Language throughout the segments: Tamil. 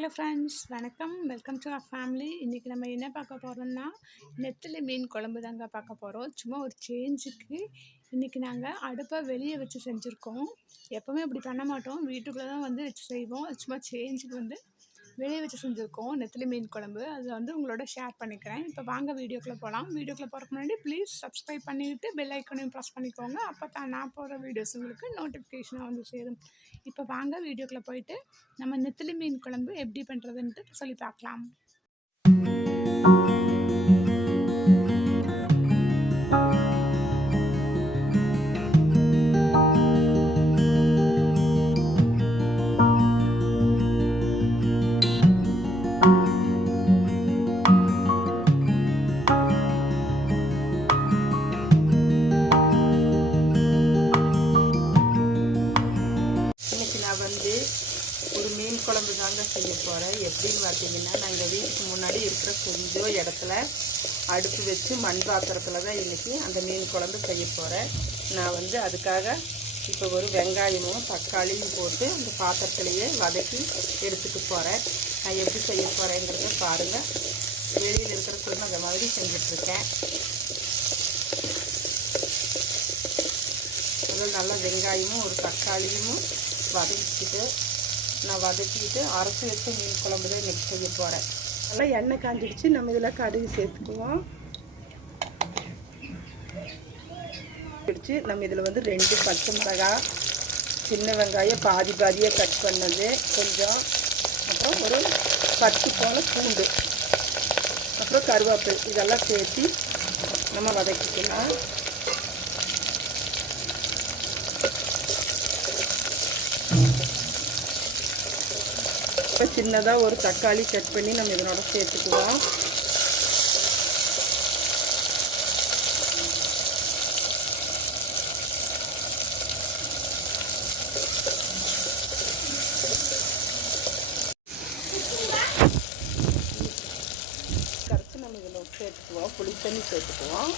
ஹலோ ஃப்ரெண்ட்ஸ், வணக்கம். Welcome to our family. இன்றைக்கி நம்ம என்ன பார்க்க போகிறோம்னா நெத்திலி மீன் குழம்பு தாங்க பார்க்க போகிறோம். சும்மா ஒரு சேஞ்சுக்கு இன்றைக்கி நாங்கள் அடுப்பை வெளியே வச்சு செஞ்சுருக்கோம். எப்போவுமே அப்படி பண்ண மாட்டோம், வீட்டுக்குள்ளே தான் வச்சு செய்வோம். சும்மா சேஞ்சுக்கு வெளியே வச்சு செஞ்சுருக்கோம் நெத்திலி மீன் குழம்பு. அதை உங்களோட ஷேர் பண்ணிக்கிறேன். இப்போ வாங்க வீடியோக்குள்ளே போகலாம். வீடியோக்குள்ளே போகிறதுக்கு முன்னாடி ப்ளீஸ் சப்ஸ்கிரைப் பண்ணிவிட்டு பெல் ஐக்கனையும் ப்ரெஸ் பண்ணிக்கோங்க. அப்போ தான் நான் போகிற வீடியோஸ் உங்களுக்கு நோட்டிஃபிகேஷனாக சேரும். இப்போ வாங்க வீடியோக்குள்ளே போயிட்டு நம்ம நெத்திலி மீன் குழம்பு எப்படி பண்ணுறதுன்ட்டு சொல்லி பார்க்கலாம். ஒரு மீன் குழம்பு தாங்க செய்ய போகிறேன். எப்படின்னு பார்த்தீங்கன்னா, நான் எங்கள் வீட்டுக்கு முன்னாடி இருக்கிற கொஞ்சம் இடத்துல அடுப்பு வச்சு மண் பாத்திரத்தில் தான் இன்றைக்கி அந்த மீன் குழம்பு செய்ய போகிறேன். நான் அதுக்காக இப்போ ஒரு வெங்காயமும் தக்காளியும் போட்டு அந்த பாத்திரத்துலேயே வதக்கி எடுத்துக்க போகிறேன். நான் எப்படி செய்ய போகிறேங்கிறத பாருங்கள். வெளியில் இருக்கிற குழம்பு அந்த மாதிரி செஞ்சிட்ருக்கேன். அதில் நல்லா வெங்காயமும் ஒரு தக்காளியும் வதக்கிட்டு அரைச்சி வச்ச மீன் குழம்பு தான் இன்றைக்கி செய்ய போகிறேன். நல்லா எண்ணெய் காஞ்சிடுச்சு. நம்ம இதில் கடுகு சேர்த்துக்குவோம். நம்ம இதில் 2 பச்சை மிளகாய், சின்ன வெங்காயம் பாதியாக கட் பண்ணது கொஞ்சம், அப்புறம் ஒரு 10 போன பூண்டு, அப்புறம் கருவேப்பிலை இதெல்லாம் சேர்த்து நம்ம வதக்கிக்கலாம். சின்னதாக ஒரு தக்காளி கட் பண்ணி நம்ம இதனோட சேர்த்துக்குவோம். கரைச்சி நம்ம இதில் சேர்த்துக்குவோம். புளி தண்ணி சேர்த்துக்குவோம்.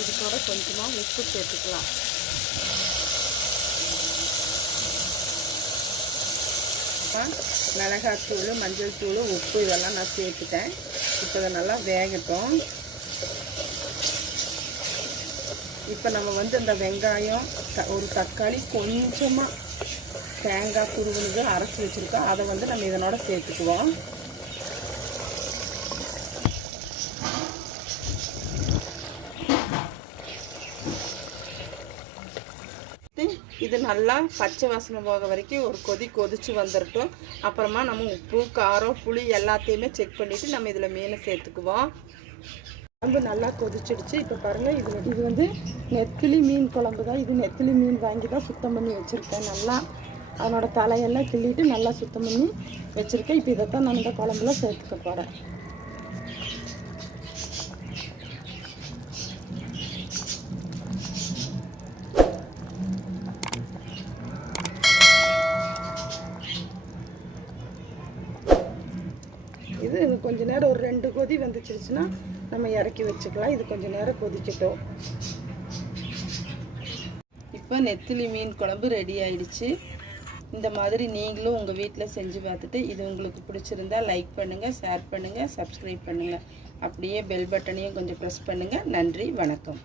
இதுக்கூட கொஞ்சமாக உப்பு சேர்த்துக்கலாம். மிளகாத்தூள், மஞ்சள் தூள், உப்பு இதெல்லாம் நான் சேர்த்துட்டேன். இப்போ இதை நல்லா வேகட்டும். இப்போ நம்ம அந்த வெங்காயம், ஒரு தக்காளி, கொஞ்சமாக தேங்காய் துருவினது அரைச்சி வச்சுருக்கோம். அதை நம்ம இதனோட சேர்த்துக்குவோம். இது நல்லா பச்சை வாசனை போக வரைக்கும் ஒரு கொதிச்சு வந்துடட்டும். அப்புறமா நம்ம உப்பு, காரம், புளி எல்லாத்தையுமே செக் பண்ணிவிட்டு நம்ம இதில் மீனை சேர்த்துக்குவோம். குழம்பு நல்லா கொதிச்சிடுச்சு. இப்போ பாருங்கள், இது நெத்திலி மீன் குழம்பு தான். இது நெத்திலி மீன் வாங்கி தான் சுத்தம் பண்ணி வச்சுருக்கேன். நல்லா அதனோட தலையெல்லாம் கிள்ளிட்டு நல்லா சுத்தம் பண்ணி வச்சுருக்கேன். இப்போ இதைத்தான் நான் இந்த குழம்புல சேர்த்துக்க போகிறேன். இது கொஞ்ச நேரம் ஒரு 2 கொதி வந்துச்சிருச்சுன்னா நம்ம இறக்கி வச்சுக்கலாம். இது கொஞ்சம் நேரம் கொதிக்கட்டும். இப்போ நெத்திலி மீன் குழம்பு ரெடி ஆயிடுச்சு. இந்த மாதிரி நீங்களும் உங்கள் வீட்டில் செஞ்சு பார்த்துட்டு இது உங்களுக்கு பிடிச்சிருந்தா லைக் பண்ணுங்கள், ஷேர் பண்ணுங்கள், சப்ஸ்கிரைப் பண்ணுங்கள். அப்படியே பெல் பட்டனையும் கொஞ்சம் ப்ரெஸ் பண்ணுங்கள். நன்றி, வணக்கம்.